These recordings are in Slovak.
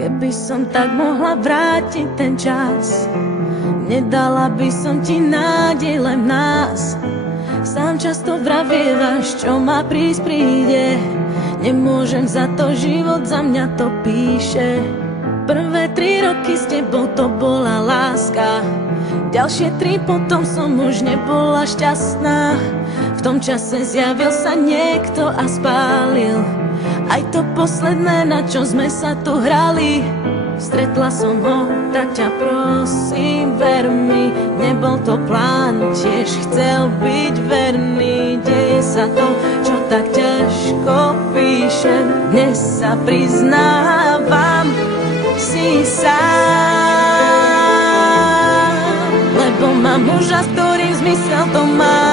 Keby som tak mohla vrátiť ten čas, nedala by som ti nádej len v nás. Sám často vravievaš, čo má prísť príde. Nemôžem za to, život za mňa to píše. Prvé 3 roky s tebou to bola láska, ďalšie 3 potom som už nebola šťastná. V tom čase zjavil sa niekto a spálil aj to posledné, na čo sme sa tu hrali. Stretla som ho, tak ťa prosím, ver mi, nebol to plán, tiež chcel byť verný. Deje sa to, čo tak ťažko píšem, dnes sa priznávam, si sám. Lebo mám muža, s ktorým zmysel to má,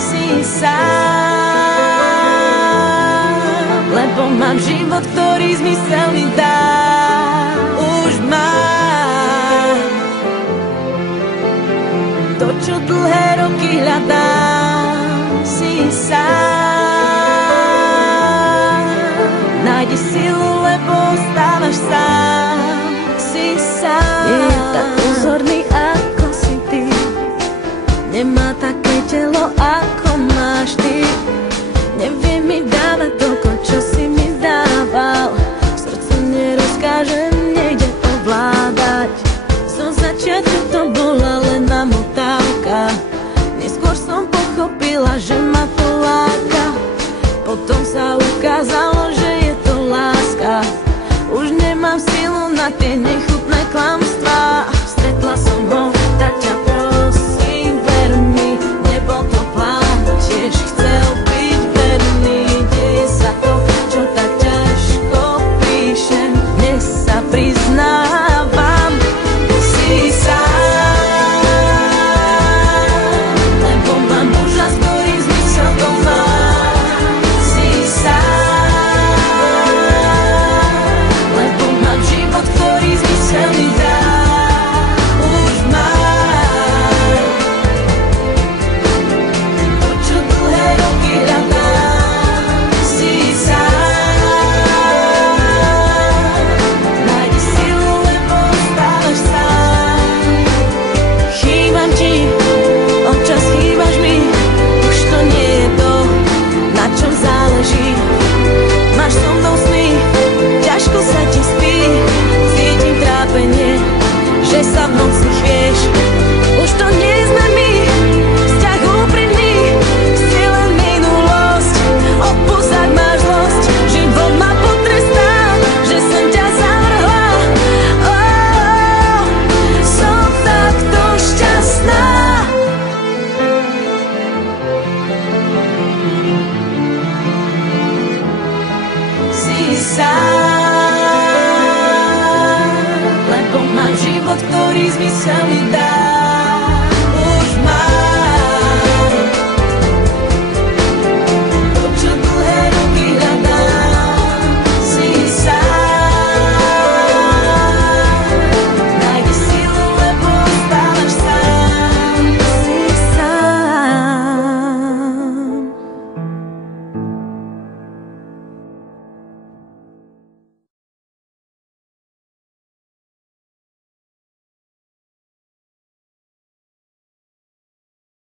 si sám. Lebo mám život, ktorý zmysel mi dá. Už mám to, čo dlhé roky hľadám, si sám. Nájdi silu, lebo ostávaš sám, si sám. Nie je tak pozorný, ako si ty, nemá také telo, ako